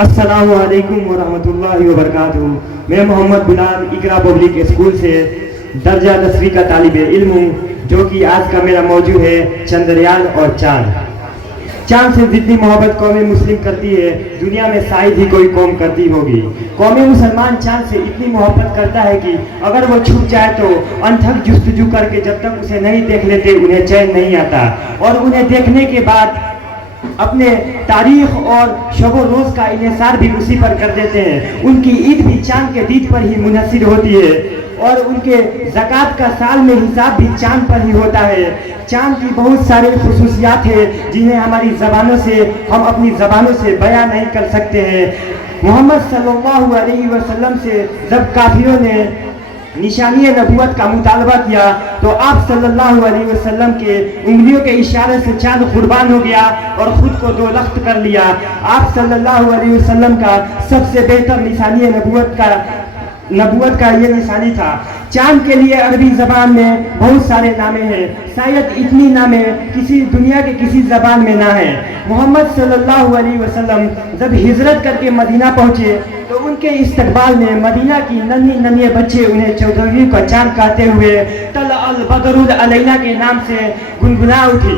السلام علیکم ورحمۃ اللہ وبرکاتہ۔ میں محمد بلال اقرا پبلک اسکول سے درجہ 10ویں کا طالب علم ہوں، جو کہ آج کا میرا موضوع ہے چندریان اور چاند۔ چاند سے جتنی محبت قوم مسلم کرتی ہے، دنیا میں شاید ہی کوئی قوم کرتی ہوگی۔ قوم مسلمان چاند سے اتنی محبت کرتا ہے کہ اگر وہ چھپ جائے تو انتھک جستجو کر کے جب تک اسے نہیں دیکھ لیتے انہیں چین نہیں آتا، اور انہیں دیکھنے کے بعد اپنے تاریخ اور شب و روز کا انحصار بھی اسی پر کر دیتے ہیں۔ ان کی عید بھی چاند کے دید پر ہی منحصر ہوتی ہے، اور ان کے زکوٰۃ کا سال میں حساب بھی چاند پر ہی ہوتا ہے۔ چاند کی بہت ساری خصوصیات ہیں جنہیں ہم اپنی زبانوں سے بیان نہیں کر سکتے ہیں۔ محمد صلی اللہ علیہ وسلم سے جب کافروں نے نشانی نبوت کا مطالبہ کیا تو آپ صلی اللہ علیہ وسلم کے انگلیوں کے اشارے سے چاند قربان ہو گیا اور خود کو 2 لخت کر لیا۔ آپ صلی اللہ علیہ وسلم کا سب سے بہتر نشانی نبوت کا یہ نشانی تھا۔ چاند کے لیے عربی زبان میں بہت سارے نامے ہیں، شاید اتنی نامے دنیا کے کسی زبان میں نہ ہیں۔ محمد صلی اللہ علیہ وسلم جب ہجرت کر کے مدینہ پہنچے تو ان کے استقبال میں مدینہ کی ننھے بچے انہیں چودھویں کا چاند کہتے ہوئے طلع البدر علینا کے نام سے گنگنا اٹھی۔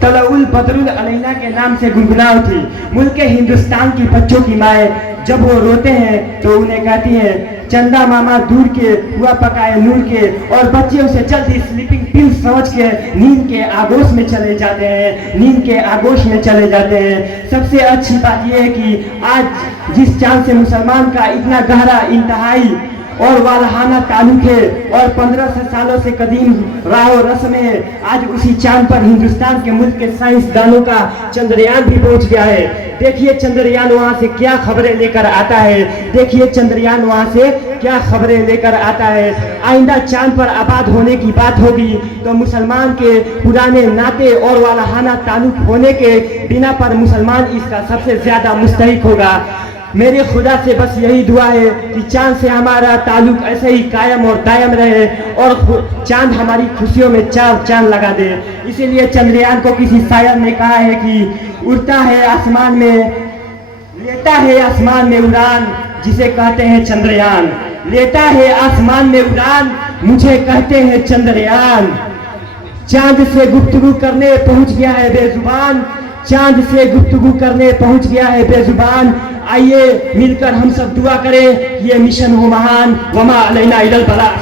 طلع البدر علینا کے نام سے گنگنا اٹھی۔ ملک ہندوستان کی بچوں کی مائیں جب وہ روتے ہیں تو انہیں کہتی ہیں چندا ماما دور کے ہوا پکائے نور کے، اور بچے اسے جلدی سلیپنگ پل سمجھ کے نیند کے آغوش میں چلے جاتے ہیں۔ سب سے اچھی بات یہ ہے کہ آج جس چاند سے مسلمان کا اتنا گہرا انتہائی اور والہانہ تعلق ہے اور 1500 سالوں سے قدیم راہ و رسم ہے، آج اسی چاند پر ہندوستان کے ملک کے سائنسدانوں کا چندریان بھی پہنچ گیا ہے۔ دیکھیے چندریان وہاں سے کیا خبریں لے کر آتا ہے۔ آئندہ چاند پر آباد ہونے کی بات ہوگی تو مسلمان کے پرانے ناطے اور والہانہ تعلق ہونے کے بنا پر مسلمان اس کا سب سے زیادہ مستحق ہوگا۔ میرے خدا سے بس یہی دعا ہے کہ چاند سے ہمارا تعلق ایسے ہی قائم اور دائم رہے، اور چاند ہماری خوشیوں میں 4 چاند لگا دے۔ اسی لیے چندریان کو کسی شاعر نے کہا ہے کہ اڑتا ہے آسمان میں، لیتا ہے آسمان میں اڑان، جسے کہتے ہیں چندریان۔ لیتا ہے آسمان میں اڑان، مجھے کہتے ہیں چندریان۔ چاند سے گفتگو کرنے پہنچ گیا ہے بے زبان، چاند سے گفتگو کرنے پہنچ گیا ہے بے زبان۔ آئیے مل کر ہم سب دعا کریں یہ مشن ہو مہان، وما علینا الا البلاغ۔